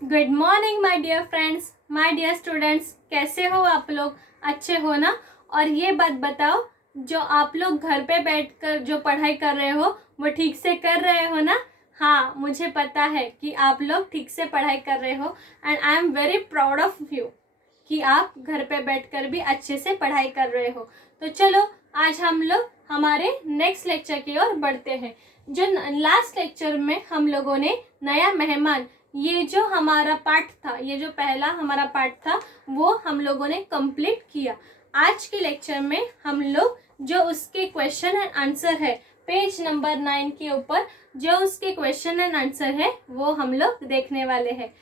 Good morning my dear friends, my dear students. कैसे हो आप लोग? अच्छे हो ना? और ये बात बताओ, जो आप लोग घर पे बैठकर जो पढ़ाई कर रहे हो वो ठीक से कर रहे हो ना? हाँ, मुझे पता है कि आप लोग ठीक से पढ़ाई कर रहे हो and I am very proud of you कि आप घर पे बैठकर भी अच्छे से पढ़ाई कर रहे हो। तो चलो आज हम लोग हमारे नेक्स्ट लेक्चर की ओर बढ़ते हैं। जो लास्ट लेक्चर में हम लोगों ने नया मेहमान, ये जो हमारा पार्ट था, ये जो पहला हमारा पार्ट था, वो हम लोगों ने कंप्लीट किया। आज के लेक्चर में हम लोग जो उसके क्वेश्चन एंड आंसर है, पेज नंबर 9 के ऊपर जो उसके क्वेश्चन एंड आंसर है वो हम लोग देखने वाले हैं।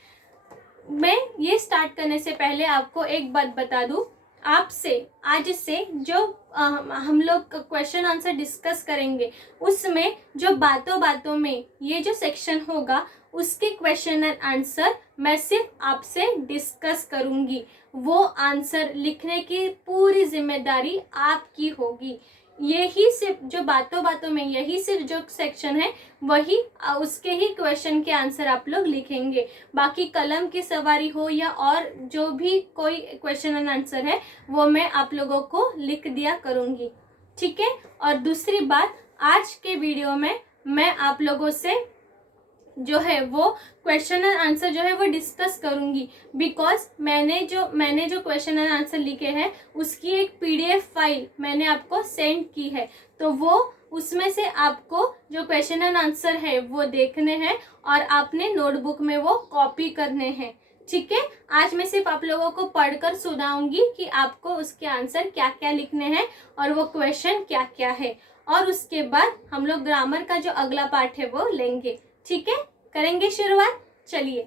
मैं ये स्टार्ट करने से पहले आपको एक बात बता दूं, आपसे आज से जो हम लोग क्वेश्चन आंसर डिस्कस करेंगे उसमें जो बातों बातों में ये जो सेक्शन होगा उसके क्वेश्चन एंड आंसर मैं सिर्फ आपसे डिस्कस करूंगी। वो आंसर लिखने की पूरी जिम्मेदारी आपकी होगी। यही सिर्फ जो बातों बातों में यही सिर्फ जो सेक्शन है वही उसके ही क्वेश्चन के आंसर आप लोग लिखेंगे। बाकी कलम की सवारी हो या और जो भी कोई क्वेश्चन एंड आंसर है वो मैं आप लोगों को लिख दिया करूंगी, ठीक है? और दूसरी बात, आज के वीडियो में मैं आप लोगों से जो है वो क्वेश्चन एंड आंसर जो है वो डिस्कस करूंगी, बिकॉज मैंने जो क्वेश्चन एंड आंसर लिखे हैं उसकी एक पीडीएफ फाइल मैंने आपको सेंड की है। तो वो उसमें से आपको जो क्वेश्चन एंड आंसर है वो देखने हैं और आपने नोटबुक में वो कॉपी करने हैं, ठीक है? आज मैं सिर्फ आप लोगों को पढ़कर सुनाऊंगी कि आपको उसके आंसर क्या क्या लिखने हैं और वो क्वेश्चन क्या क्या है। और उसके बाद हम लोग ग्रामर का जो अगला पार्ट है वो लेंगे, ठीक है? करेंगे शुरुआत। चलिए,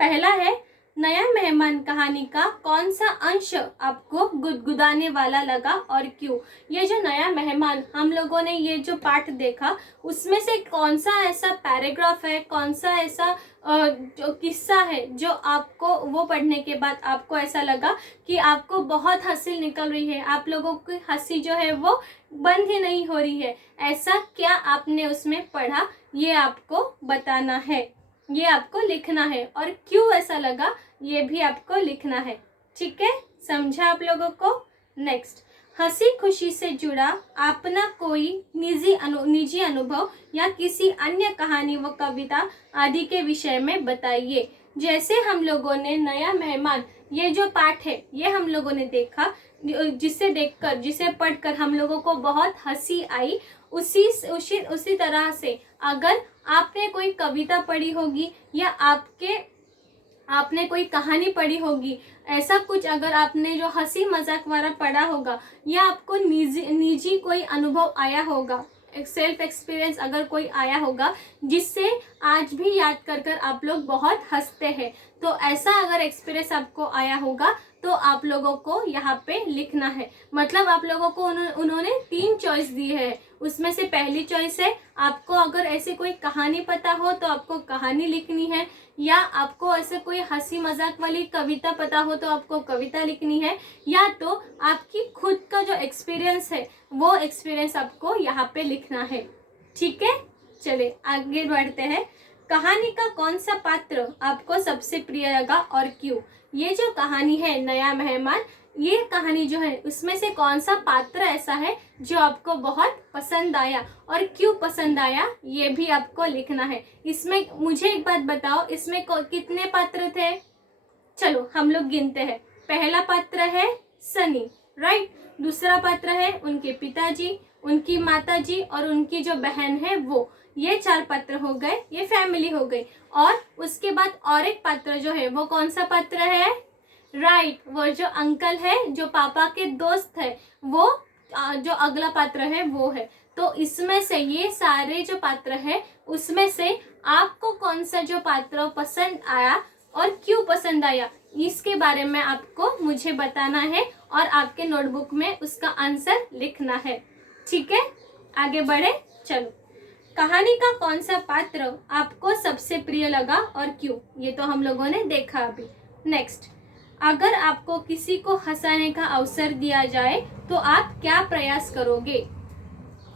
पहला है नया मेहमान कहानी का कौन सा अंश आपको गुदगुदाने वाला लगा और क्यों? ये जो नया मेहमान हम लोगों ने ये जो पार्ट देखा उसमें से कौन सा ऐसा पैराग्राफ है, कौन सा ऐसा जो किस्सा है जो आपको वो पढ़ने के बाद आपको ऐसा लगा कि आपको बहुत हंसी निकल रही है, आप लोगों की हंसी जो है वो बंद ही नहीं हो रही है? ऐसा क्या आपने उसमें पढ़ा, ये आपको बताना है, ये आपको लिखना है। और क्यों ऐसा लगा ये भी आपको लिखना है, ठीक है? समझा आप लोगों को? नेक्स्ट, हंसी खुशी से जुड़ा अपना कोई निजी अनुभव या किसी अन्य कहानी व कविता आदि के विषय में बताइए। जैसे हम लोगों ने नया मेहमान ये जो पाठ है ये हम लोगों ने देखा, जिसे पढ़कर हम लोगों को बहुत हंसी आई, उसी तरह से अगर आपने कोई कविता पढ़ी होगी या आपने कोई कहानी पढ़ी होगी, ऐसा कुछ अगर आपने जो हंसी मजाक वाला पढ़ा होगा या आपको निजी कोई अनुभव आया होगा, एक सेल्फ एक्सपीरियंस अगर कोई आया होगा जिससे आज भी याद कर आप लोग बहुत हंसते हैं, तो ऐसा अगर एक्सपीरियंस आपको आया होगा तो आप लोगों को यहाँ पे लिखना है। मतलब आप लोगों को उन्होंने 3 चॉइस दी है, उसमें से पहली चॉइस है आपको अगर ऐसे कोई कहानी पता हो तो आपको कहानी लिखनी है, या आपको ऐसे कोई हंसी मजाक वाली कविता पता हो तो आपको कविता लिखनी है, या तो आपकी खुद का जो एक्सपीरियंस है वो एक्सपीरियंस आपको यहाँ पे लिखना है, ठीक है? चले आगे बढ़ते हैं। कहानी का कौन सा पात्र आपको सबसे प्रिय लगा और क्यों? ये जो कहानी है नया मेहमान, ये कहानी जो है उसमें से कौन सा पात्र ऐसा है जो आपको बहुत पसंद आया और क्यों पसंद आया ये भी आपको लिखना है। इसमें मुझे एक बात बताओ, इसमें कितने पात्र थे? चलो हम लोग गिनते हैं। पहला पात्र है सनी, राइट? दूसरा पात्र है उनके पिताजी, उनकी माताजी और उनकी जो बहन है वो। ये 4 पात्र हो गए, ये फैमिली हो गई। और उसके बाद और एक पात्र जो है वो कौन सा पात्र है? राइट, वो जो अंकल है जो पापा के दोस्त है, वो जो अगला पात्र है वो है। तो इसमें से ये सारे जो पात्र है उसमें से आपको कौन सा जो पात्र पसंद आया और क्यों पसंद आया इसके बारे में आपको मुझे बताना है और आपके नोटबुक में उसका आंसर लिखना है, ठीक है? आगे बढ़े, चलो। कहानी का कौन सा पात्र आपको सबसे प्रिय लगा और क्यों? ये तो हम लोगों ने देखा अभी। नेक्स्ट, अगर आपको किसी को हंसाने का अवसर दिया जाए तो आप क्या प्रयास करोगे?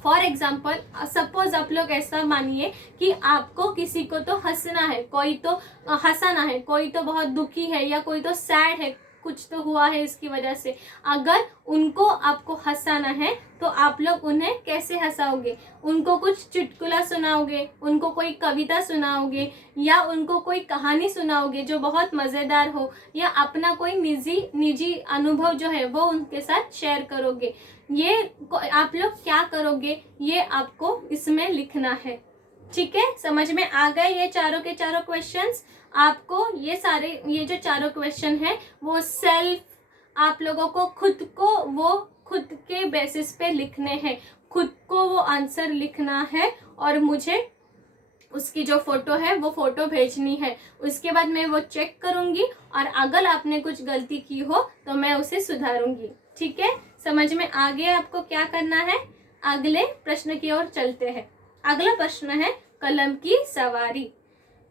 फॉर एग्जाम्पल सपोज आप लोग ऐसा मानिए कि आपको किसी को तो हंसना है, कोई तो हंसाना है, कोई तो बहुत दुखी है या कोई तो सैड है, कुछ तो हुआ है इसकी वजह से। अगर उनको आपको हंसाना है तो आप लोग उन्हें कैसे हंसाओगे? उनको कुछ चुटकुला सुनाओगे, उनको कोई कविता सुनाओगे, या उनको कोई कहानी सुनाओगे जो बहुत मज़ेदार हो, या अपना कोई निजी अनुभव जो है वो उनके साथ शेयर करोगे। ये आप लोग क्या करोगे, ये आपको इसमें लिखना है। ठीक है, समझ में आ गए ये चारों के चारों क्वेश्चंस? आपको ये जो चारों क्वेश्चन है वो सेल्फ आप लोगों को खुद के बेसिस पे लिखने हैं, खुद को वो आंसर लिखना है और मुझे उसकी जो फोटो है वो फोटो भेजनी है। उसके बाद मैं वो चेक करूंगी और अगर आपने कुछ गलती की हो तो मैं उसे सुधारूंगी। ठीक है, समझ में आ गया आपको क्या करना है? अगले प्रश्न की ओर चलते हैं। अगला प्रश्न है कलम की सवारी।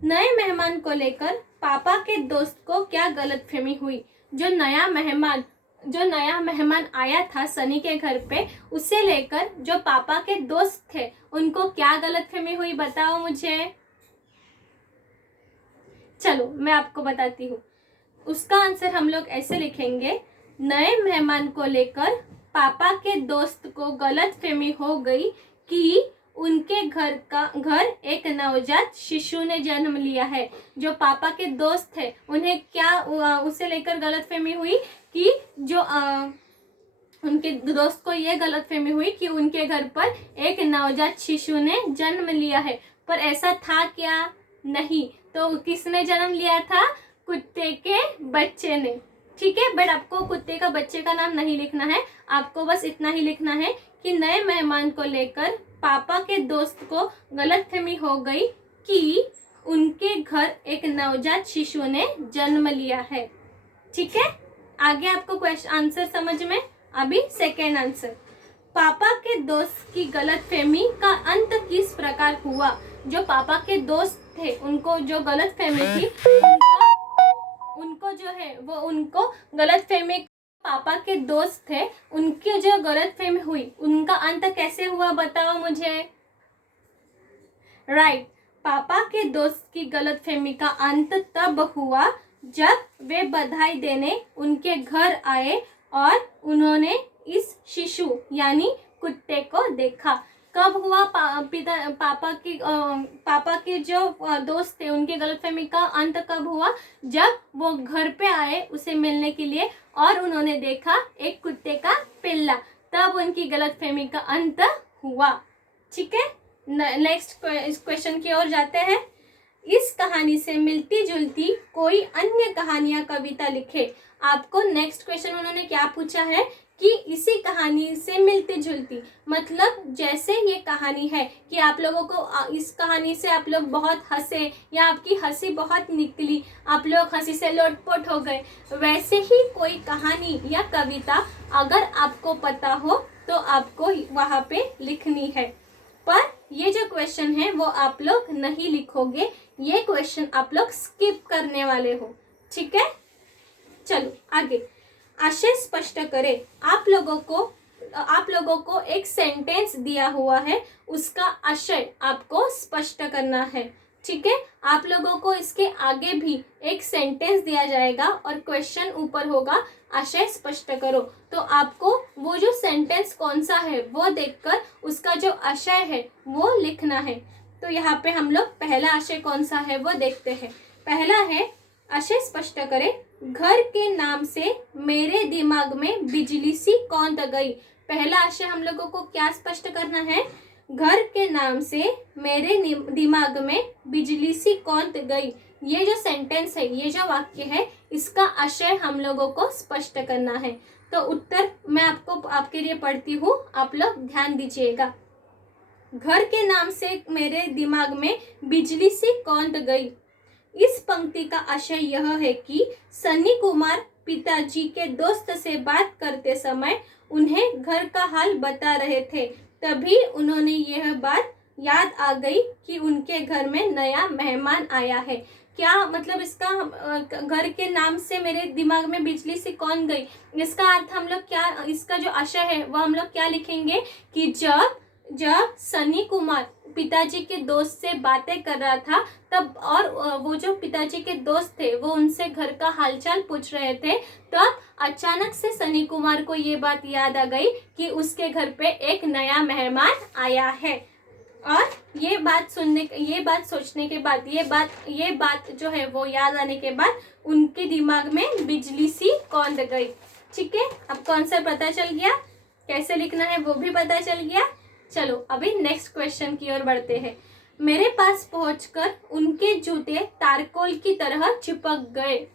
नए मेहमान को लेकर पापा के दोस्त को क्या गलतफहमी हुई? जो नया मेहमान आया था सनी के घर पे, उसे लेकर जो पापा के दोस्त थे उनको क्या गलतफहमी हुई, बताओ मुझे। चलो मैं आपको बताती हूँ। उसका आंसर हम लोग ऐसे लिखेंगे, नए मेहमान को लेकर पापा के दोस्त को गलतफहमी हो गई कि उनके घर एक नवजात शिशु ने जन्म लिया है। जो पापा के दोस्त थे उन्हें क्या उसे लेकर गलतफहमी हुई कि उनके दोस्त को ये गलतफहमी हुई कि उनके घर पर एक नवजात शिशु ने जन्म लिया है। पर ऐसा था क्या? नहीं। तो किसने जन्म लिया था? कुत्ते के बच्चे ने। ठीक है, बट आपको कुत्ते का बच्चे का नाम नहीं लिखना है, आपको बस इतना ही लिखना है कि नए मेहमान को लेकर पापा के दोस्त को गलतफहमी हो गई कि उनके घर एक नवजात शिशु ने जन्म लिया है। ठीक है, आगे आपको क्वेश्चन आंसर समझ में? अभी सेकेंड आंसर, पापा के दोस्त की गलतफहमी का अंत किस प्रकार हुआ? जो पापा के दोस्त थे उनको जो गलतफहमी थी उनको जो है वो उनको गलतफहमी, पापा के दोस्त थे उनकी जो गलतफहमी हुई उनका अंत कैसे हुआ, बताओ मुझे। राइट, पापा के दोस्त की गलतफहमी का अंत तब हुआ जब वे बधाई देने उनके घर आए और उन्होंने इस शिशु यानी कुत्ते को देखा। कब हुआ? पापा के जो दोस्त थे उनके गलतफहमी का अंत कब हुआ? जब वो घर पे आए उसे मिलने के लिए और उन्होंने देखा एक कुत्ते का पिल्ला, तब उनकी गलतफहमी का अंत हुआ। ठीक है, नेक्स्ट क्वेश्चन की ओर जाते हैं। इस कहानी से मिलती जुलती कोई अन्य कहानियां कविता लिखे। आपको नेक्स्ट क्वेश्चन उन्होंने क्या पूछा है कि इसी कहानी से मिलती जुलती, मतलब जैसे ये कहानी है कि आप लोगों को इस कहानी से आप लोग बहुत हंसे या आपकी हंसी बहुत निकली, आप लोग हंसी से लोटपोट हो गए, वैसे ही कोई कहानी या कविता अगर आपको पता हो तो आपको वहाँ पे लिखनी है। पर ये जो क्वेश्चन है वो आप लोग नहीं लिखोगे, ये क्वेश्चन आप लोग स्किप करने वाले हो। ठीक है, चलो आगे। आशय स्पष्ट करें। आप लोगों को एक सेंटेंस दिया हुआ है, उसका आशय आपको स्पष्ट करना है। ठीक है, आप लोगों को इसके आगे भी एक सेंटेंस दिया जाएगा और क्वेश्चन ऊपर होगा आशय स्पष्ट करो। तो आपको वो जो सेंटेंस कौन सा है वो देखकर उसका जो आशय है वो लिखना है। तो यहाँ पे हम लोग पहला आशय कौन सा है वो देखते हैं। पहला है, आशय स्पष्ट करें। घर के नाम से मेरे दिमाग में बिजली सी कौंध गई। पहला आशय हम लोगों को क्या स्पष्ट करना है? घर के नाम से मेरे दिमाग में बिजली सी कौंध गई। ये जो सेंटेंस है, ये जो वाक्य है, इसका आशय हम लोगों को स्पष्ट करना है। तो उत्तर मैं आपके लिए पढ़ती हूँ, आप लोग ध्यान दीजिएगा। घर के नाम से मेरे दिमाग में बिजली सी कौंध गई। इस पंक्ति का आशय यह है कि सनी कुमार पिताजी के दोस्त से बात करते समय उन्हें घर का हाल बता रहे थे, तभी उन्होंने यह बात याद आ गई कि उनके घर में नया मेहमान आया है। क्या मतलब इसका? घर के नाम से मेरे दिमाग में बिजली से कौन गई, इसका अर्थ हम लोग क्या, इसका जो आशय है वो हम लोग क्या लिखेंगे कि जब सनी कुमार पिताजी के दोस्त से बातें कर रहा था तब, और वो जो पिताजी के दोस्त थे वो उनसे घर का हालचाल पूछ रहे थे, तब अचानक से सनी कुमार को ये बात याद आ गई कि उसके घर पे एक नया मेहमान आया है। और ये बात सोचने के बाद, ये बात जो है वो याद आने के बाद उनके दिमाग में बिजली सी कौंध गई। ठीक है, अब कॉन्सेप्ट पता चल गया, कैसे लिखना है वो भी पता चल गया। चलो अभी नेक्स्ट क्वेश्चन की ओर बढ़ते हैं। मेरे पास पहुंचकर उनके जूते तारकोल की तरह चिपक गए।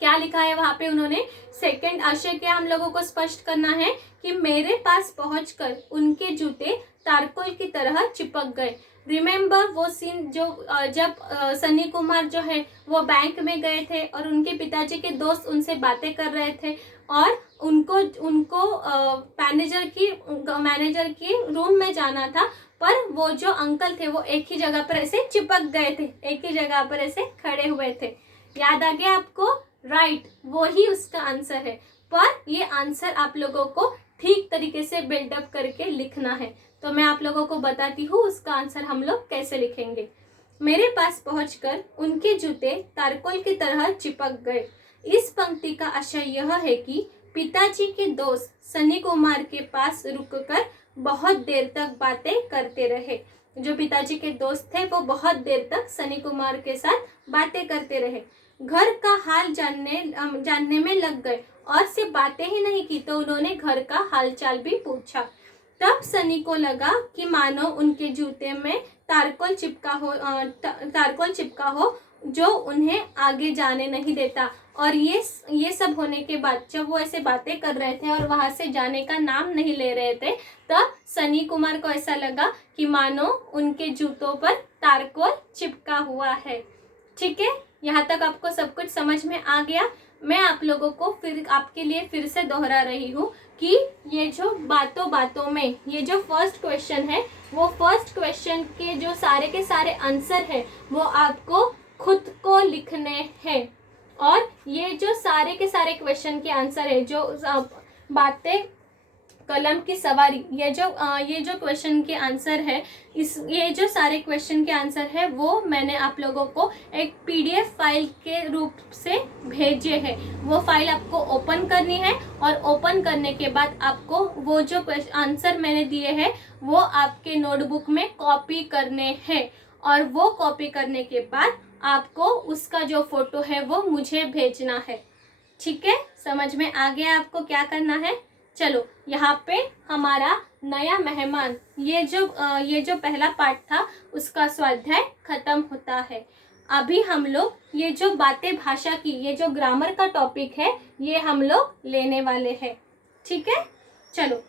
क्या लिखा है वहां पे उन्होंने? सेकंड आशय क्या हम लोगों को स्पष्ट करना है कि मेरे पास पहुंचकर उनके जूते तारकोल की तरह चिपक गए। रिमेम्बर वो सीन जो जब सनी कुमार जो है वो बैंक में गए थे और उनके पिताजी के दोस्त उनसे बातें कर रहे थे और उनको मैनेजर की रूम में जाना था, पर वो जो अंकल थे वो एक ही जगह पर ऐसे चिपक गए थे, एक ही जगह पर ऐसे खड़े हुए थे। याद आ गया आपको? राइट, वो ही उसका आंसर है। पर ये आंसर आप लोगों को ठीक तरीके से बिल्डअप करके लिखना है, तो मैं आप लोगों को बताती हूँ उसका आंसर हम लोग कैसे लिखेंगे। मेरे पास पहुंचकर उनके जूते तारकोल की तरह चिपक गए। इस पंक्ति का आशय यह है कि पिताजी के दोस्त सनी कुमार के पास रुककर बहुत देर तक बातें करते रहे। जो पिताजी के दोस्त थे वो बहुत देर तक सनी कुमार के साथ बातें करते रहे। घर का हाल जानने में लग गए और सिर्फ बातें ही नहीं की तो उन्होंने घर का हालचाल भी पूछा। तब सनी को लगा कि मानो उनके जूते में तारकोल चिपका हो जो उन्हें आगे जाने नहीं देता। और ये सब होने के बाद जब वो ऐसे बातें कर रहे थे और वहां से जाने का नाम नहीं ले रहे थे, तब सनी कुमार को ऐसा लगा कि मानो उनके जूतों पर तारकोल चिपका हुआ है। ठीक है, यहाँ तक आपको सब कुछ समझ में आ गया। मैं आप लोगों को आपके लिए फिर से दोहरा रही हूँ कि ये जो बातों में ये जो फर्स्ट क्वेश्चन है वो फर्स्ट क्वेश्चन के जो सारे के सारे आंसर है वो आपको खुद को लिखने हैं। और ये जो सारे के सारे क्वेश्चन के आंसर है, जो बातें कलम की सवारी, ये जो क्वेश्चन के आंसर है, ये जो सारे क्वेश्चन के आंसर है वो मैंने आप लोगों को एक पीडीएफ फाइल के रूप से भेजे हैं। वो फाइल आपको ओपन करनी है और ओपन करने के बाद आपको वो जो आंसर मैंने दिए हैं वो आपके नोटबुक में कॉपी करने हैं। और वो कॉपी करने के बाद आपको उसका जो फोटो है वो मुझे भेजना है। ठीक है, समझ में आ गया आपको क्या करना है? चलो यहाँ पे हमारा नया मेहमान, ये जो पहला पार्ट था उसका स्वाध्याय खत्म होता है। अभी हम लोग ये जो बातें भाषा की, ये जो ग्रामर का टॉपिक है ये हम लोग लेने वाले हैं। ठीक है, चलो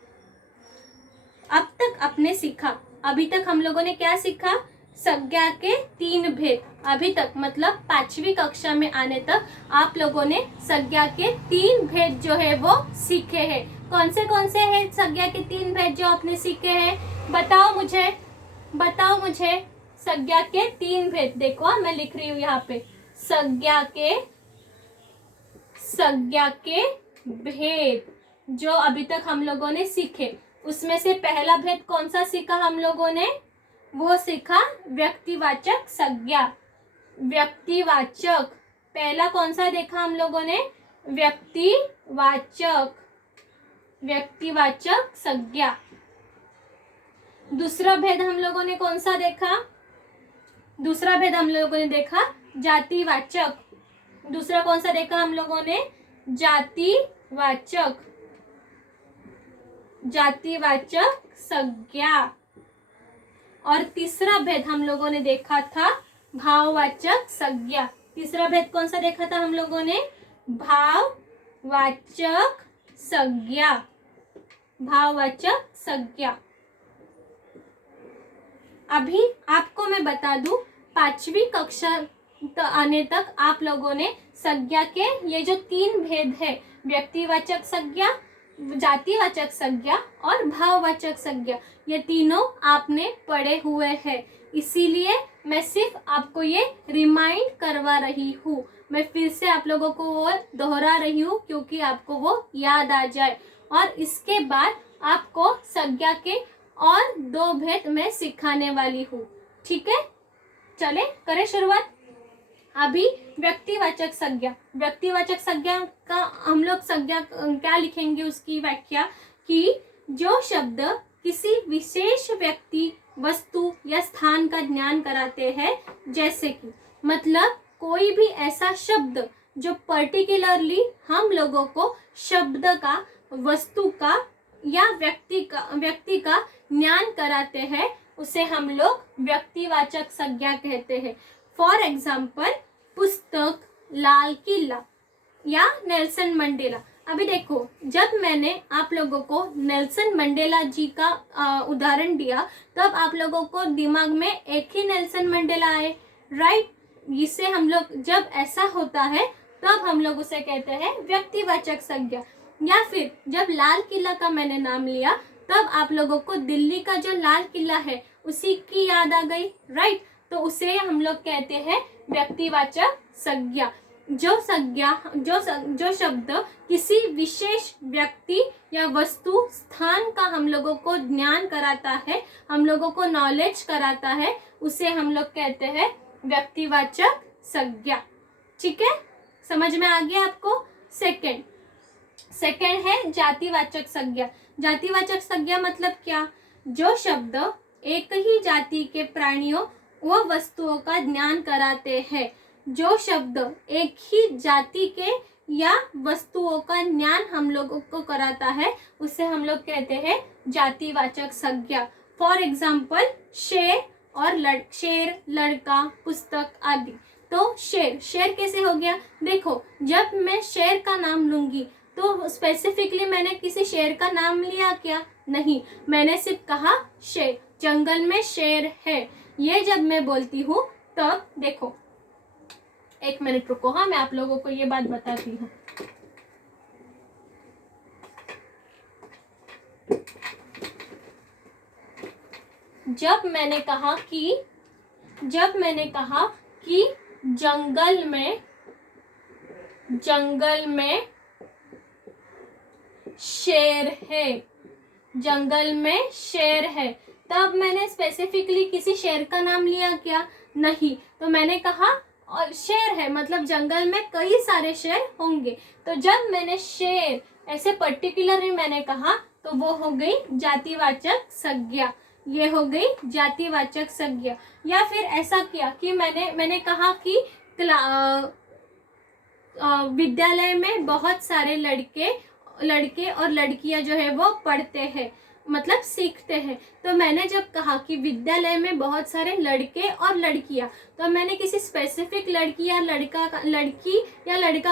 अब तक आपने सीखा, अभी तक हम लोगों ने क्या सीखा? संज्ञा के 3 भेद। अभी तक मतलब 5वीं कक्षा में आने तक आप लोगों ने संज्ञा के 3 भेद जो है वो सीखे हैं। कौन से हैं संज्ञा के 3 भेद जो आपने सीखे हैं? बताओ मुझे संज्ञा के 3 भेद। देखो मैं लिख रही हूँ यहाँ पे, संज्ञा के भेद जो अभी तक हम लोगों ने सीखे, उसमें से पहला भेद कौन सा सीखा हम लोगों ने? वो सीखा व्यक्तिवाचक संज्ञा। व्यक्तिवाचक पहला कौन सा देखा हम लोगों ने? व्यक्तिवाचक संज्ञा। दूसरा भेद हम लोगों ने कौन सा देखा? दूसरा भेद हम लोगों ने देखा जातिवाचक। दूसरा कौन सा देखा हम लोगों ने? जातिवाचक संज्ञा। और तीसरा भेद हम लोगों ने देखा था भाववाचक संज्ञा। तीसरा भेद कौन सा देखा था हम लोगों ने? भाववाचक संज्ञा। अभी आपको मैं बता दूं, 5वीं कक्षा आने तक आप लोगों ने संज्ञा के ये जो 3 भेद है, व्यक्तिवाचक संज्ञा, जातिवाचक संज्ञा और भाववाचक संज्ञा, ये तीनों आपने पढ़े हुए हैं। इसीलिए मैं सिर्फ आपको ये रिमाइंड करवा रही हूँ। मैं फिर से आप लोगों को वो दोहरा रही हूँ क्योंकि आपको वो याद आ जाए। और इसके बाद आपको संज्ञा के और दो भेद मैं सिखाने वाली हूँ। ठीक है, चले करें शुरुआत। अभी व्यक्तिवाचक संज्ञा, व्यक्तिवाचक संज्ञा का हम लोग संज्ञा क्या लिखेंगे, उसकी व्याख्या कि जो शब्द किसी विशेष व्यक्ति, वस्तु या स्थान का ज्ञान कराते हैं, जैसे कि मतलब कोई भी ऐसा शब्द जो पर्टिकुलरली हम लोगों को शब्द का, वस्तु का या व्यक्ति का ज्ञान कराते हैं, उसे हम लोग व्यक्तिवाचक संज्ञा कहते हैं। फॉर एग्जाम्पल पुस्तक, लाल किला या नेल्सन मंडेला। अभी देखो, जब मैंने आप लोगों को नेल्सन मंडेला जी का उदाहरण दिया, तब आप लोगों को दिमाग में एक ही नेल्सन मंडेला आए, राइट। इससे हम लोग, जब ऐसा होता है तब हम लोग उसे कहते हैं व्यक्तिवाचक संज्ञा। या फिर जब लाल किला का मैंने नाम लिया, तब आप लोगों को दिल्ली का जो लाल किला है उसी की याद आ गई, राइट। तो उसे हम लोग कहते हैं व्यक्तिवाचक संज्ञा। जो शब्द किसी विशेष व्यक्ति या वस्तु, स्थान का हम लोगों को ज्ञान कराता है, हम लोगों को नॉलेज कराता है, उसे हम लोग कहते हैं व्यक्तिवाचक संज्ञा। ठीक है, समझ में आ गया आपको। सेकंड है जातिवाचक संज्ञा। जातिवाचक संज्ञा मतलब क्या? जो शब्द एक ही जाति के प्राणियों व वस्तुओं का ज्ञान कराते हैं। जो शब्द एक ही जाति के या वस्तुओं का ज्ञान हम लोगों को कराता है, उसे हम लोग कहते हैं जातिवाचक संज्ञा। फॉर एग्जाम्पल शेर और शेर, लड़का, पुस्तक आदि। तो शेर कैसे हो गया? देखो, जब मैं शेर का नाम लूंगी तो स्पेसिफिकली मैंने किसी शेर का नाम लिया क्या? नहीं, मैंने सिर्फ कहा शेर, जंगल में शेर है। ये जब मैं बोलती हूँ तब देखो, एक मिनट रुको, हाँ मैं आप लोगों को ये बात बताती हूँ। जब मैंने कहा कि जंगल में शेर है, जंगल में शेर है, तब मैंने स्पेसिफिकली किसी शेर का नाम लिया क्या? नहीं। तो मैंने कहा और शेर है मतलब जंगल में कई सारे शेर होंगे। तो जब मैंने शेर ऐसे पर्टिकुलरली मैंने कहा तो वो हो गई जातिवाचक संज्ञा। ये हो गई जातिवाचक संज्ञा। या फिर ऐसा किया कि मैंने कहा कि विद्यालय में बहुत सारे लड़के और लड़कियां जो है वो पढ़ते हैं, मतलब सीखते हैं। तो मैंने जब कहा कि विद्यालय में बहुत सारे लड़के और लड़कियां, तो मैंने किसी स्पेसिफिक लड़की या लड़का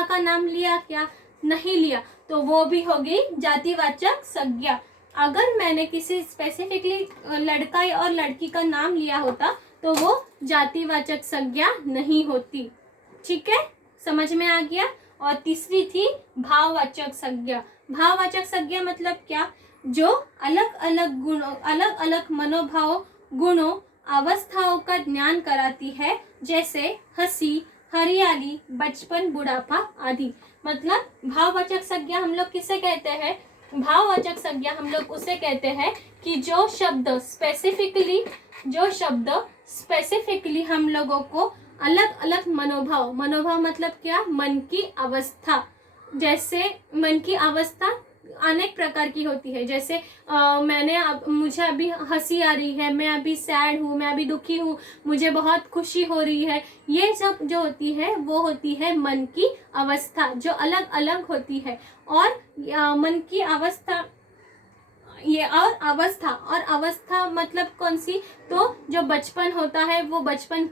का नाम लिया क्या? नहीं लिया। तो वो भी हो गई जातिवाचक संज्ञा। अगर मैंने किसी स्पेसिफिकली लड़का और लड़की का नाम लिया होता तो वो जातिवाचक संज्ञा नहीं होती। ठीक है, समझ में आ गया। और तीसरी थी भाववाचक संज्ञा। भाववाचक संज्ञा मतलब क्या? जो अलग अलग मनोभाव, गुणों, अवस्थाओं का ज्ञान कराती है, जैसे हंसी, हरियाली, बचपन, बुढ़ापा आदि। मतलब भाववाचक संज्ञा हम लोग किसे कहते हैं? भाववाचक संज्ञा हम लोग उसे कहते हैं कि जो शब्द स्पेसिफिकली हम लोगों को अलग अलग मनोभाव मतलब क्या? मन की अवस्था। जैसे मन की अवस्था अनेक प्रकार की होती है। जैसे मुझे अभी हंसी आ रही है, मैं अभी सैड हूँ, मैं अभी दुखी हूँ, मुझे बहुत खुशी हो रही है। ये सब जो होती है वो होती है मन की अवस्था, जो अलग अलग होती है। और मन की अवस्था और अवस्था मतलब कौन सी? तो जो बचपन होता है वो बचपन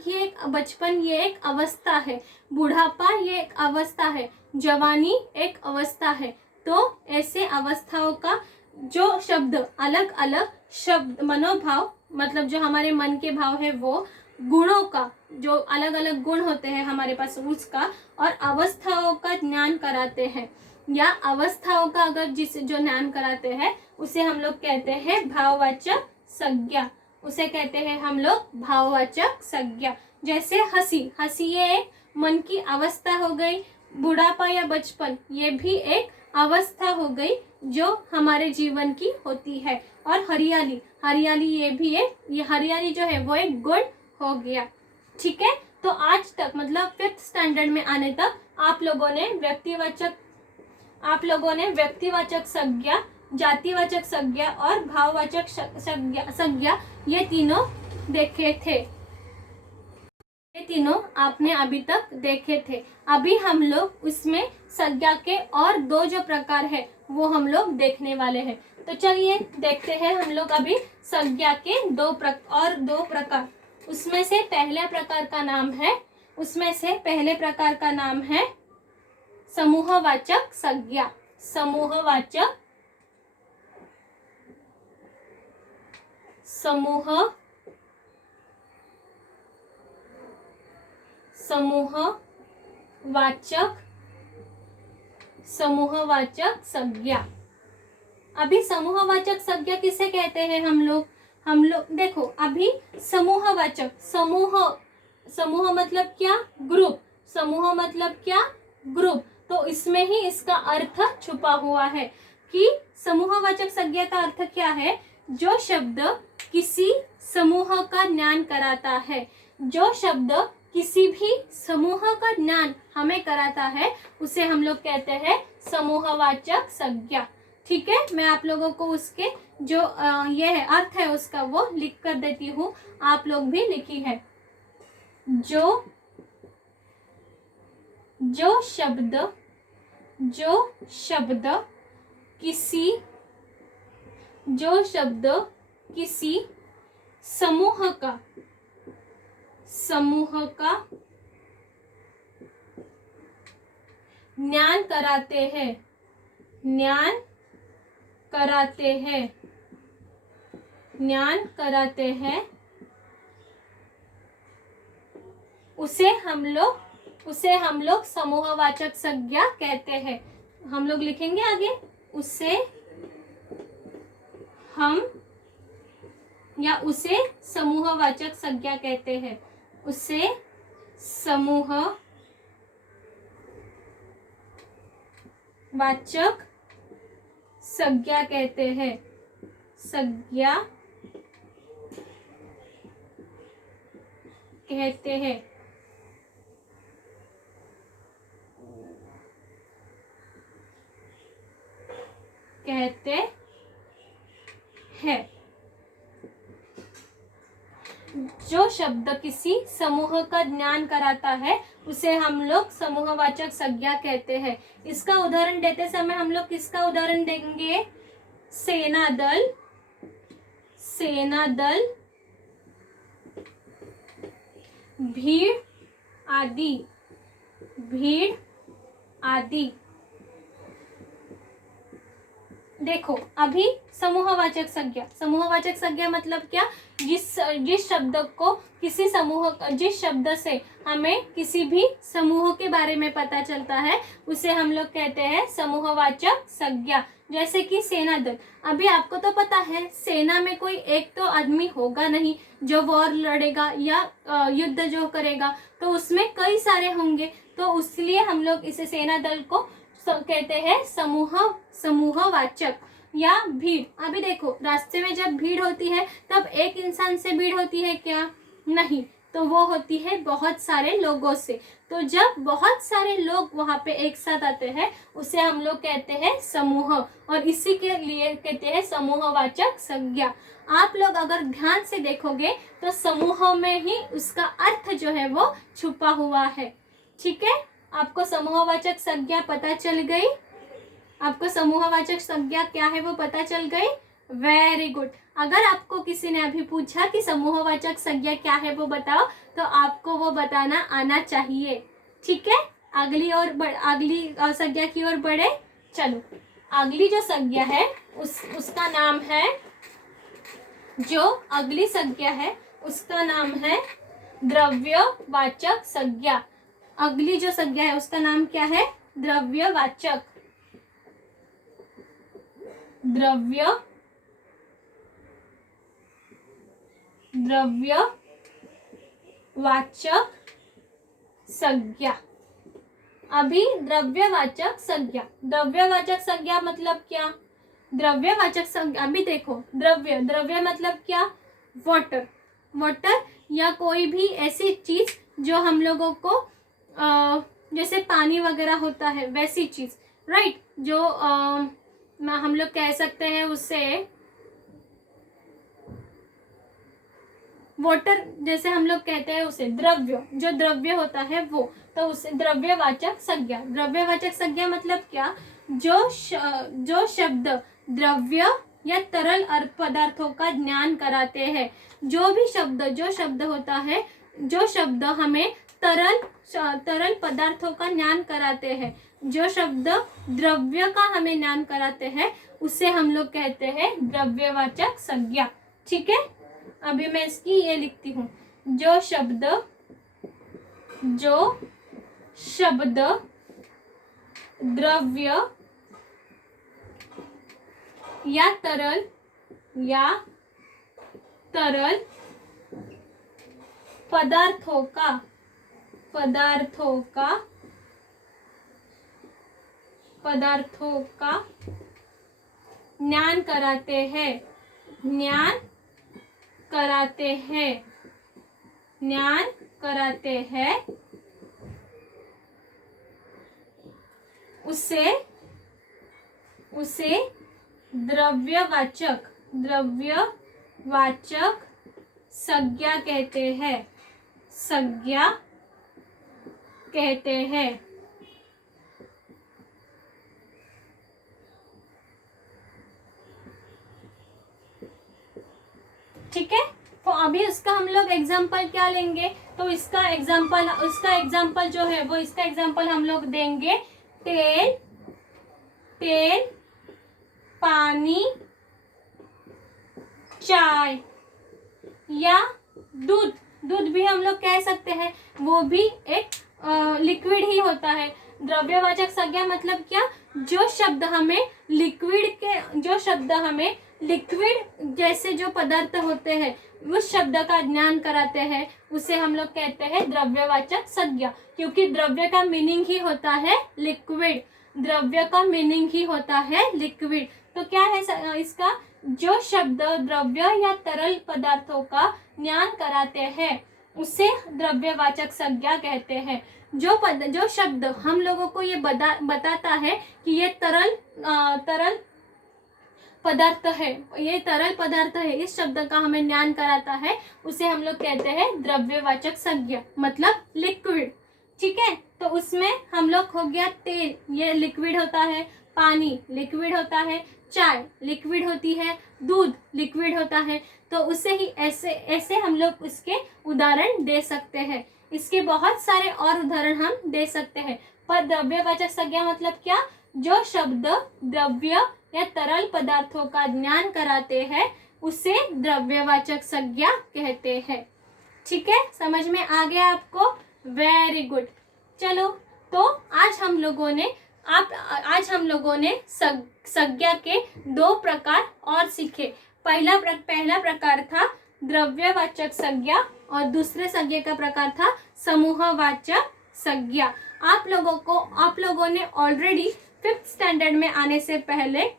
ये एक अवस्था है। बुढ़ापा ये एक अवस्था है। जवानी एक अवस्था है। तो ऐसे अवस्थाओं का जो शब्द अलग अलग शब्द, मनोभाव मतलब जो हमारे मन के भाव है, वो गुणों का, जो अलग अलग गुण होते हैं हमारे पास उसका, और अवस्थाओं का ज्ञान कराते हैं। या अवस्थाओं का अगर जो ज्ञान कराते हैं उसे हम लोग कहते हैं भाववाचक संज्ञा। उसे कहते हैं हम लोग भाववाचक संज्ञा। जैसे हंसी ये एक मन की अवस्था हो गई। बुढ़ापा या बचपन, ये भी एक अवस्था हो गई जो हमारे जीवन की होती है। और हरियाली, हरियाली ये भी एक, ये हरियाली जो है वो एक गुण हो गया। ठीक है, तो आज तक मतलब 5th स्टैंडर्ड में आने तक आप लोगों ने व्यक्तिवाचक संज्ञा, जातिवाचक संज्ञा और भाववाचक संज्ञा ये तीनों देखे थे। ये तीनों आपने अभी तक देखे थे। अभी हम लोग उसमें संज्ञा के और 2 जो प्रकार है वो हम लोग देखने वाले हैं। तो चलिए देखते हैं हम लोग अभी संज्ञा के 2 प्रकार। उसमें से पहले प्रकार का नाम है समूहवाचक संज्ञा। समूहवाचक संज्ञा। अभी समूहवाचक संज्ञा किसे कहते हैं हम लोग देखो, अभी समूहवाचक, समूह मतलब क्या? ग्रुप। समूह मतलब क्या? ग्रुप। तो इसमें ही इसका अर्थ छुपा हुआ है कि समूहवाचक संज्ञा का अर्थ क्या है? जो शब्द किसी समूह का ज्ञान कराता है, जो शब्द किसी भी समूह का ज्ञान हमें कराता है, उसे हम लोग कहते हैं समूहवाचक संज्ञा। ठीक है, मैं आप लोगों को उसके जो ये है अर्थ है उसका वो लिख कर देती हूँ, आप लोग भी लिखी है। जो शब्द किसी समूह का ज्ञान कराते हैं उसे हम लोग समूहवाचक संज्ञा कहते हैं। हम लोग लिखेंगे आगे, उसे समूहवाचक संज्ञा कहते हैं। उसे समूहवाचक संज्ञा कहते हैं। कहते हैं। जो शब्द किसी समूह का ज्ञान कराता है उसे हम लोग समूहवाचक संज्ञा कहते हैं। इसका उदाहरण देते समय हम लोग किसका उदाहरण देंगे? सेना दल, भीड़ आदि। देखो, अभी समूहवाचक संज्ञा मतलब क्या? जिस शब्द से हमें किसी भी समूह के बारे में पता चलता है उसे हम लोग कहते हैं समूहवाचक संज्ञा। जैसे कि सेना दल, अभी आपको तो पता है सेना में कोई एक तो आदमी होगा नहीं जो वॉर लड़ेगा या युद्ध जो करेगा, तो उसमें कई सारे होंगे, तो इसलिए हम लोग इसे सेना दल को कहते हैं समूहवाचक। या भीड़, अभी देखो रास्ते में जब भीड़ होती है तब एक इंसान से भीड़ होती है क्या? नहीं, तो वो होती है बहुत सारे लोगों से। तो जब बहुत सारे लोग वहाँ पे एक साथ आते हैं उसे हम लोग कहते हैं समूह, और इसी के लिए कहते हैं समूहवाचक संज्ञा। आप लोग अगर ध्यान से देखोगे तो समूह में ही उसका अर्थ जो है वो छुपा हुआ है। ठीक है, आपको समूहवाचक संज्ञा पता चल गई? आपको समूहवाचक संज्ञा क्या है वो पता चल गई? Very good. अगर आपको किसी ने अभी पूछा कि समूहवाचक संज्ञा क्या है वो बताओ, तो आपको वो बताना आना चाहिए। ठीक है, अगली संज्ञा की ओर बढ़े। चलो, अगली जो संज्ञा है उसका नाम है, जो अगली संज्ञा है उसका नाम है द्रव्यवाचक संज्ञा। अगली जो संज्ञा है उसका नाम क्या है? द्रव्यवाचक संज्ञा। अभी द्रव्यवाचक संज्ञा, द्रव्यवाचक संज्ञा मतलब क्या? द्रव्यवाचक संज्ञा, अभी देखो द्रव्य, द्रव्य मतलब क्या? वाटर, वाटर या कोई भी ऐसी चीज जो हम लोगों को जैसे पानी वगैरह होता है वैसी चीज, राइट, जो हम लोग कह सकते हैं उससे वाटर, जैसे हम लोग कहते हैं उसे द्रव्य, जो द्रव्य होता है वो, तो उसे द्रव्यवाचक संज्ञा। द्रव्यवाचक संज्ञा मतलब क्या? जो शब्द द्रव्य या तरल पदार्थों का ज्ञान कराते हैं, जो भी शब्द, जो शब्द होता है, जो शब्द हमें तरल पदार्थों का ज्ञान कराते हैं, जो शब्द द्रव्य का हमें ज्ञान कराते हैं, उसे हम लोग कहते हैं द्रव्यवाचक संज्ञा। ठीक है, अभी मैं इसकी ये लिखती हूँ, जो शब्द द्रव्य या तरल पदार्थों का ज्ञान कराते हैं, उसे द्रव्यवाचक संज्ञा कहते हैं। ठीक है, तो अभी उसका हम लोग एग्जाम्पल क्या लेंगे? तो इसका एग्जाम्पल जो है वो, इसका एग्जाम्पल हम लोग देंगे तेल, पानी, चाय या दूध भी हम लोग कह सकते हैं, वो भी एक लिक्विड ही होता है। द्रव्यवाचक संज्ञा मतलब क्या? जो शब्द हमें लिक्विड जैसे जो पदार्थ होते हैं उस शब्द का ज्ञान कराते हैं, उसे हम लोग कहते हैं द्रव्यवाचक संज्ञा, क्योंकि द्रव्य का मीनिंग ही होता है लिक्विड, तो क्या है इसका? जो शब्द द्रव्य या तरल पदार्थों का ज्ञान कराते हैं उसे द्रव्यवाचक संज्ञा कहते हैं। जो शब्द हम लोगों को ये बताता है कि ये तरल पदार्थ है, इस शब्द का हमें ज्ञान कराता है, उसे हम लोग कहते हैं द्रव्यवाचक संज्ञा, मतलब लिक्विड। ठीक है, तो उसमें हम लोग हो गया तेल, ये लिक्विड होता है, पानी लिक्विड होता है, चाय लिक्विड होती है, दूध लिक्विड होता है, तो उसे ही ऐसे हम लोग उसके उदाहरण दे सकते हैं। इसके बहुत सारे और उदाहरण हम दे सकते हैं, पर द्रव्यवाचक संज्ञा मतलब क्या? जो शब्द द्रव्य या तरल पदार्थों का ज्ञान कराते हैं उसे द्रव्यवाचक संज्ञा कहते हैं। ठीक है, समझ में आ गया आपको? Very good. चलो, तो आज हम लोगों ने संज्ञा के 2 प्रकार और सीखे। पहला प्रकार था द्रव्यवाचक संज्ञा और दूसरे संज्ञा का प्रकार था समूहवाचक संज्ञा। आप लोगों ने ऑलरेडी 5th स्टैंडर्ड में आने से पहले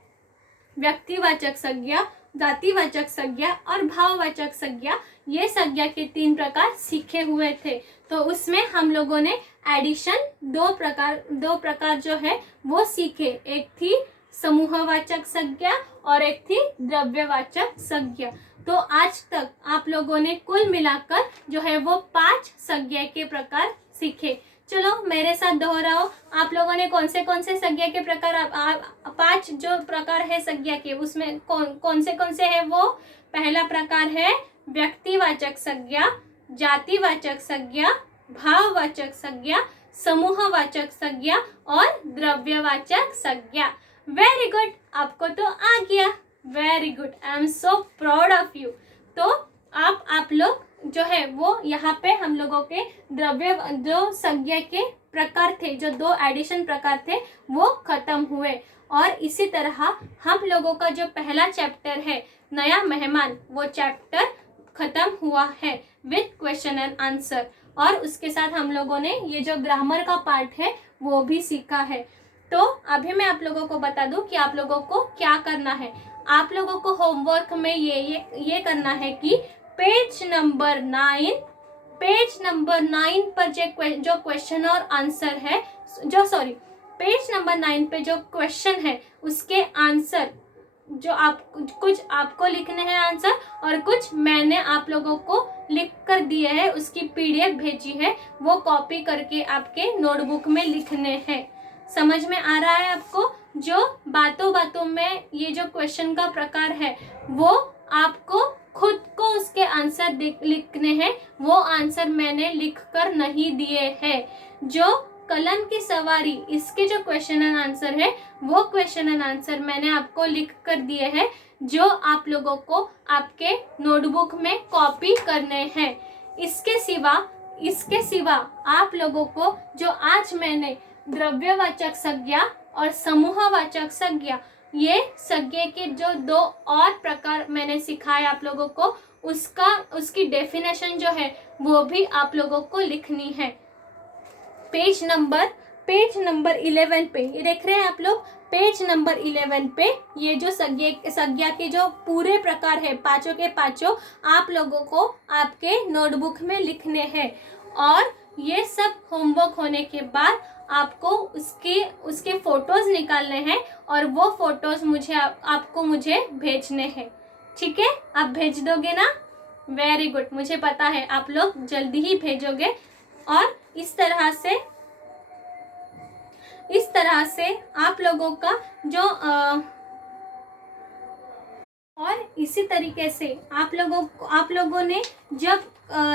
व्यक्तिवाचक संज्ञा, जातिवाचक संज्ञा और भाववाचक संज्ञा, ये संज्ञा के 3 प्रकार सीखे हुए थे। तो उसमें हम लोगों ने एडिशन 2 प्रकार जो है वो सीखे। एक थी समूहवाचक संज्ञा और एक थी द्रव्यवाचक संज्ञा। तो आज तक आप लोगों ने कुल मिलाकर जो है वो 5 संज्ञा के प्रकार सीखे। चलो मेरे साथ दोहराओ, आप लोगों ने कौन से संज्ञा के प्रकार, 5 जो प्रकार है संज्ञा के, उसमें कौन से है वो? पहला प्रकार है व्यक्तिवाचक संज्ञा, जातिवाचक संज्ञा, भाववाचक संज्ञा, समूहवाचक संज्ञा और द्रव्यवाचक संज्ञा। वेरी गुड, आपको तो आ गया। Very good, I am so proud of you. तो आप लोग जो है वो यहाँ पे हम लोगों के जो संज्ञा के प्रकार थे, जो 2 एडिशन प्रकार थे वो खत्म हुए। और इसी तरह हम लोगों का जो पहला चैप्टर है नया मेहमान, वो चैप्टर खत्म हुआ है विथ क्वेश्चन एंड आंसर। और उसके साथ हम लोगों ने ये जो ग्रामर का पार्ट है वो भी सीखा है। तो अभी मैं आप लोगों को बता दूं कि आप लोगों को क्या करना है। आप लोगों को होमवर्क में ये करना है कि पेज नंबर 9 पर जो क्वेश्चन और आंसर है, पेज नंबर 9 पे जो क्वेश्चन है उसके आंसर, जो कुछ आपको लिखने हैं आंसर और कुछ मैंने आप लोगों को लिख कर दिए हैं, उसकी पीडीएफ भेजी है, वो कॉपी करके आपके नोटबुक में लिखने हैं। समझ में आ रहा है आपको? जो बातों बातों में ये जो क्वेश्चन का प्रकार है वो आपको खुद को उसके आंसर लिखने हैं, वो आंसर मैंने लिख कर नहीं दिए हैं। जो कलम की सवारी इसके जो क्वेश्चन एंड आंसर है वो क्वेश्चन एंड आंसर मैंने आपको लिख कर दिए हैं, जो आप लोगों को आपके नोटबुक में कॉपी करने हैं। इसके सिवा आप लोगों को जो आज मैंने द्रव्यवाचक संज्ञा और समूहवाचक संज्ञा, ये संज्ञा के जो 2 और प्रकार मैंने सिखाए आप लोगों को, उसकी डेफिनेशन जो है वो भी आप लोगों को लिखनी है। पेज नंबर 11 पे ये देख रहे हैं आप लोग। पेज नंबर 11 पे ये जो संज्ञा के जो पूरे प्रकार है, पांचों के पांचों, आप लोगों को आपके नोटबुक में लिखने हैं। और ये सब होमवर्क होने के बाद आपको उसके फोटोज निकालने हैं और वो फोटोज आपको मुझे भेजने हैं। ठीक है, आप भेज दोगे ना? वेरी गुड, मुझे पता है आप लोग जल्दी ही भेजोगे। और इस तरह से आप लोगों का जो और इसी तरीके से आप लोगों ने जब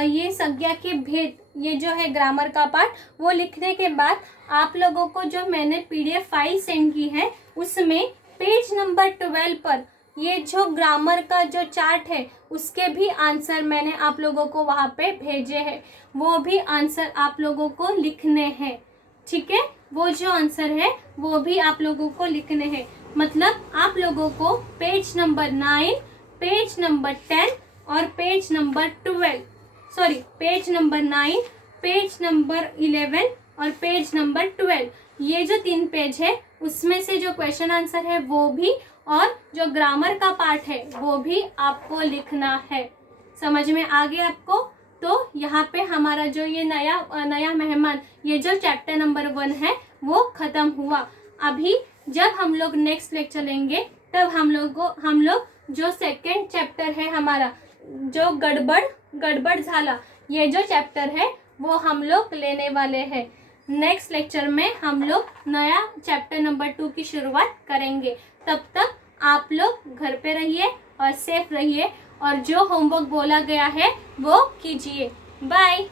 ये संज्ञा के भेद, ये जो है ग्रामर का पार्ट, वो लिखने के बाद आप लोगों को जो मैंने पीडीएफ फाइल सेंड की है उसमें पेज नंबर 12 पर ये जो ग्रामर का जो चार्ट है उसके भी आंसर मैंने आप लोगों को वहाँ पे भेजे हैं। वो भी आंसर आप लोगों को लिखने हैं। ठीक है, वो जो आंसर है वो भी आप लोगों को लिखने हैं। मतलब आप लोगों को पेज नंबर 9, पेज नंबर 10 और पेज नंबर 9, पेज नंबर 11 और पेज नंबर 12, ये जो 3 पेज है उसमें से जो क्वेश्चन आंसर है वो भी, और जो ग्रामर का पार्ट है वो भी आपको लिखना है। समझ में आ गया आपको? तो यहाँ पे हमारा जो ये नया मेहमान, ये जो चैप्टर नंबर 1 है वो खत्म हुआ। अभी जब हम लोग नेक्स्ट लेक्चर लेंगे तब हम लोग जो सेकंड चैप्टर है हमारा, जो गड़बड़ झाला, ये जो चैप्टर है वो हम लोग लेने वाले हैं। नेक्स्ट लेक्चर में हम लोग नया चैप्टर नंबर 2 की शुरुआत करेंगे। तब तक आप लोग घर पे रहिए और सेफ रहिए और जो होमवर्क बोला गया है वो कीजिए। बाय।